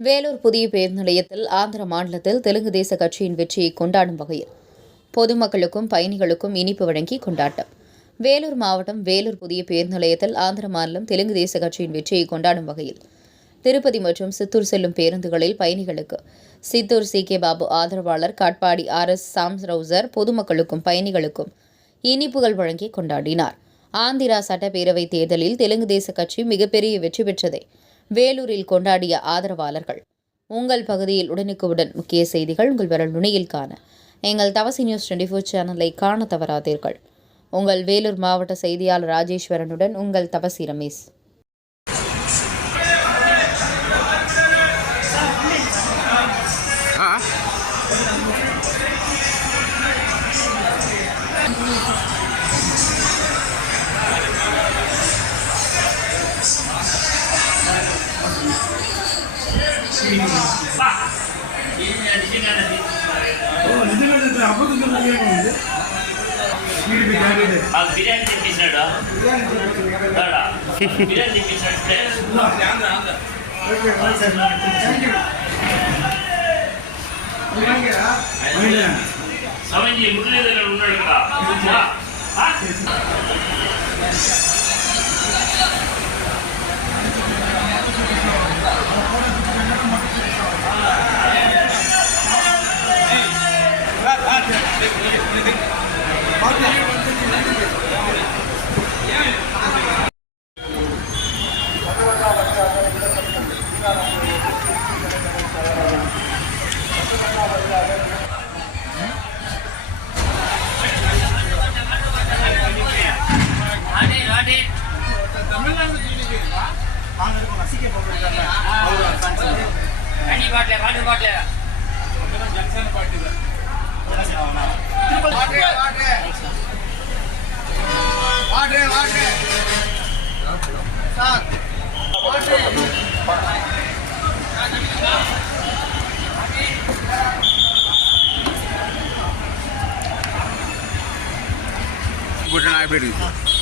வேலூர் புதிய பேருந்து நிலையத்தில் ஆந்திர மாநிலத்தில் தெலுங்கு தேச கட்சியின் வெற்றியை கொண்டாடும் வகையில் பொதுமக்களுக்கும் பயணிகளுக்கும் இனிப்பு வழங்கி கொண்டாட்டம். வேலூர் மாவட்டம் வேலூர் புதிய பேருந்து நிலையத்தில் ஆந்திர மாநிலம் தெலுங்கு தேச கட்சியின் வெற்றியை கொண்டாடும் வகையில் திருப்பதி மற்றும் சித்தூர் செல்லும் பேருந்துகளில் பயணிகளுக்கு சித்தூர் சி.கே. பாபு ஆதரவாளர் காட்பாடி ஆர்.எஸ். சாம்ரவுசர் பொதுமக்களுக்கும் பயணிகளுக்கும் இனிப்புகள் வழங்கி கொண்டாடினார். ஆந்திரா சட்டப்பேரவைத் தேர்தலில் தெலுங்கு தேச கட்சி மிகப்பெரிய வெற்றி பெற்றதை வேலூரில் கொண்டாடிய ஆதரவாளர்கள். உங்கள் பகுதியில் உடனுக்குடன் முக்கிய செய்திகள் உங்கள் விரல் நுனியில் காண எங்கள் தவசி நியூஸ் 24 சேனலை காண தவறாதீர்கள். உங்கள் வேலூர் மாவட்ட செய்தியாளர் ராஜேஸ்வரனுடன் உங்கள் தவசி ரமேஷ். బిర్యానీ తెప్పించాడు బిర్యానీ తెప్పించాడు సమయం మురళీధర్ ఉన్నాడు కదా. Good night,